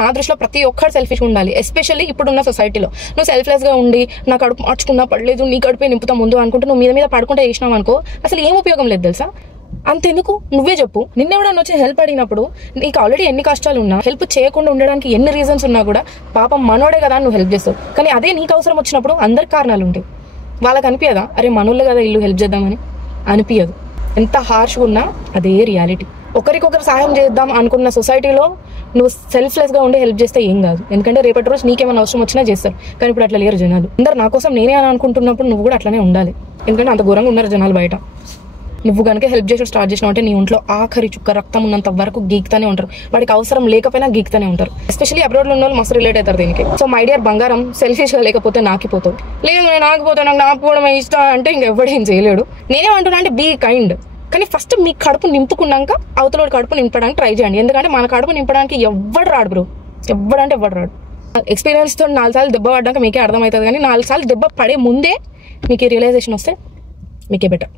నా దృష్టిలో ప్రతి ఒక్కరు సెల్ఫిష్ ఉండాలి. ఎస్పెషల్లీ ఇప్పుడున్న సొసైటీలో నువ్వు సెల్ఫ్లెస్గా ఉండి నా కడుపు మార్చుకున్నా పడలేదు, నీ కడుపే నింపుతా ముందు అనుకుంటూ నువ్వు మీద పడుకుంటే చేసినావు అనుకో, అసలు ఏం ఉపయోగం లేదు తెలుసా. అంతెందుకు, నువ్వే చెప్పు, నిన్నెవడన్నా వచ్చి హెల్ప్ అడిగినప్పుడు నీకు ఆల్రెడీ ఎన్ని కష్టాలు ఉన్నా, హెల్ప్ చేయకుండా ఉండడానికి ఎన్ని రీజన్స్ ఉన్నా కూడా పాపం మనోడే కదా నువ్వు హెల్ప్ చేస్తావు. కానీ అదే నీకు అవసరం వచ్చినప్పుడు అందరికి కారణాలు ఉంటాయి. వాళ్ళకి అనిపించదా అరే మనోళ్ళే కదా ఇల్లు హెల్ప్ చేద్దామని? అనిపించదు. ఎంత హార్ష్గా ఉన్నా అదే రియాలిటీ. ఒకరికొకరు సాయం చేద్దాం అనుకున్న సొసైటీలో నువ్వు సెల్ఫ్లెస్గా ఉండి హెల్ప్ చేస్తే ఏం కాదు, ఎందుకంటే రేపటి రోజు నీకేమైనా అవసరం వచ్చినా చేస్తారు. కానీ ఇప్పుడు అట్లా లేరు జనాలు. అందరు నా కోసం నేనే అని అనుకుంటున్నప్పుడు నువ్వు కూడా అట్లనే ఉండాలి, ఎందుకంటే అంత ఘోరంగా ఉన్నారు జనాలు బయట. నువ్వు కనుక హెల్ప్ చేసి స్టార్ట్ చేసినావు అంటే నీ ఒంట్లో ఆఖరి చుక్క రక్తం ఉన్నంత వరకు గీక్తానే ఉంటారు. వాడికి అవసరం లేకపోయినా గీక్తానే ఉంటారు. ఎస్పెషల్లీ అబ్రాడ్లో ఉన్న వాళ్ళు మస్తు రిలేట్ అవుతారు దీనికి. సో మై డియర్ బంగారం, సెల్ఫిష్గా లేకపోతే నాకిపోతావు. లేదు నేను ఆగిపోతాను, నాకు నాకపోవడం ఇష్టం అంటే ఇంకెవ్వడేం చేయలేడు. నేనేమంటున్నా అంటే బీ కైండ్, కానీ ఫస్ట్ మీ కడుపు నింపుకున్నాక అవతలోడి కడుపు నింపడానికి ట్రై చేయండి. ఎందుకంటే మన కడుపు నింపడానికి ఎవ్వడు రాడు బ్రో, ఎవ్వడంటే ఎవ్వడు రాడు. ఎక్స్పీరియన్స్తో 4 సార్లు దెబ్బ పడ్డాక మీకే అర్థమవుతుంది, కానీ 4 సార్లు దెబ్బ పడే ముందే మీకు రియలైజేషన్ వస్తే మీకే బెటర్.